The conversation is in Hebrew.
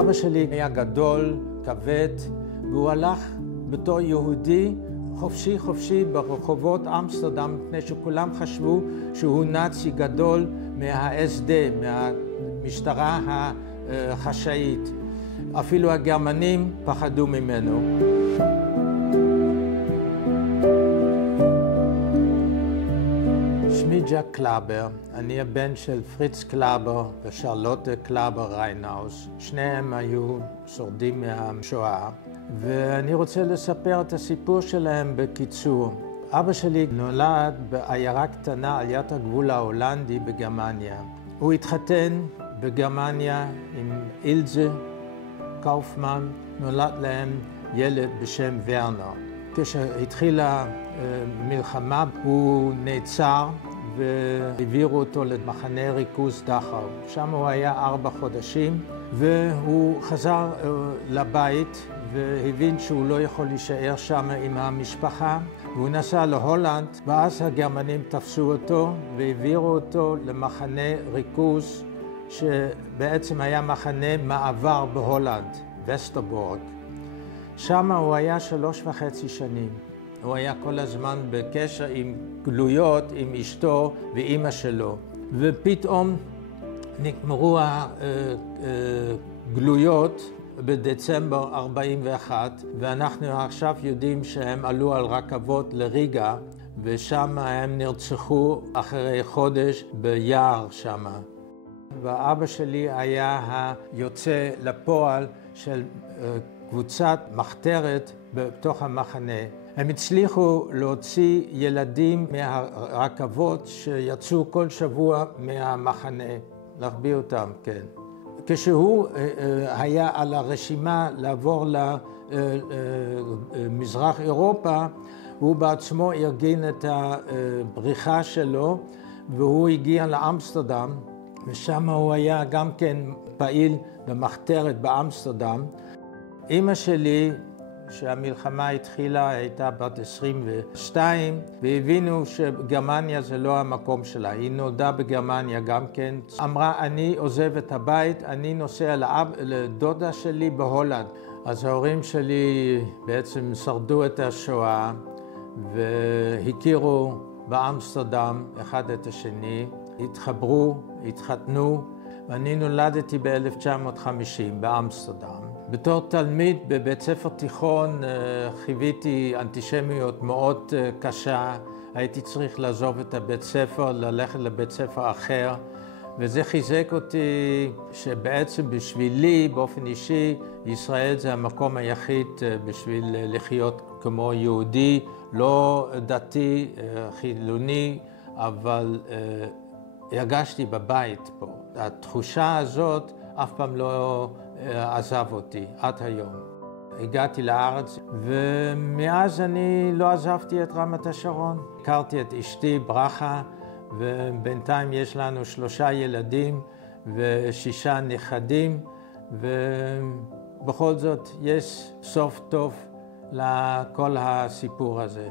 אבא שלי היה גדול, כבד, והוא הלך בתור יהודי חופשי ברחובות אמסטרדם, מפני שכולם חשבו שהוא נאצי גדול מה-SD, מהמשטרה החשאית. אפילו הגרמנים פחדו ממנו. שמי ג'ק קלאבר, אני הבן של פריץ קלאבר ושרלוטה קלאבר ריינאוס. שניהם היו שורדים מהשואה, ואני רוצה לספר את הסיפור שלהם בקיצור. אבא שלי נולד בעיירה קטנה על יד הגבול ההולנדי בגרמניה. הוא התחתן בגרמניה עם אילזה קאופמן, נולד להם ילד בשם ורנר. כשהתחילה מלחמה הוא נעצר והעבירו אותו למחנה ריכוז דכאו. שם הוא היה 4 חודשים והוא חזר לבית והבין שהוא לא יכול להישאר שם עם המשפחה. והוא נסע להולנד, ואז הגרמנים תפסו אותו והעבירו אותו למחנה ריכוז שבעצם היה מחנה מעבר בהולנד, וסטרבורג. שם הוא היה 3.5 שנים. הוא היה כל הזמן בקשר עם גלויות, עם אשתו ואימא שלו. ופתאום נגמרו הגלויות בדצמבר 41, ואנחנו עכשיו יודעים שהם עלו על רכבות לריגה, ושם הם נרצחו אחרי חודש ביער שם. ואבא שלי היה היוצא לפועל של קבוצת מחתרת בתוך המחנה. הם הצליחו להוציא ילדים מהרכבות שיצאו כל שבוע מהמחנה, להחביא אותם, כן. כשהוא היה על הרשימה לעבור למזרח אירופה, הוא בעצמו ארגן את הבריחה שלו, והוא הגיע לאמסטרדם, ושם הוא היה גם כן פעיל במחתרת באמסטרדם. אמא שלי, שהמלחמה התחילה, הייתה בת 22, והבינו שגרמניה זה לא המקום שלה. היא נולדה בגרמניה גם כן. אמרה, אני עוזב את הבית, אני נוסע לדודה שלי בהולנד. אז ההורים שלי בעצם שרדו את השואה, והכירו באמסטרדם אחד את השני, התחברו, התחתנו, ואני נולדתי ב-1950 באמסטרדם. בתור תלמיד בבית ספר תיכון חוויתי אנטישמיות מאוד קשה. הייתי צריך לעזוב את הבית ספר, ללכת לבית ספר אחר, וזה חיזק אותי שבעצם בשבילי, באופן אישי, ישראל זה המקום היחיד בשביל לחיות כמו יהודי, לא דתי, חילוני, אבל הרגשתי בבית פה. התחושה הזאת אף פעם לא עזב אותי עד היום. הגעתי לארץ ומאז אני לא עזבתי את רמת השרון. הכרתי את אשתי ברכה, ובינתיים יש לנו 3 ילדים ו6 נכדים, ובכל זאת יש סוף טוב לכל הסיפור הזה.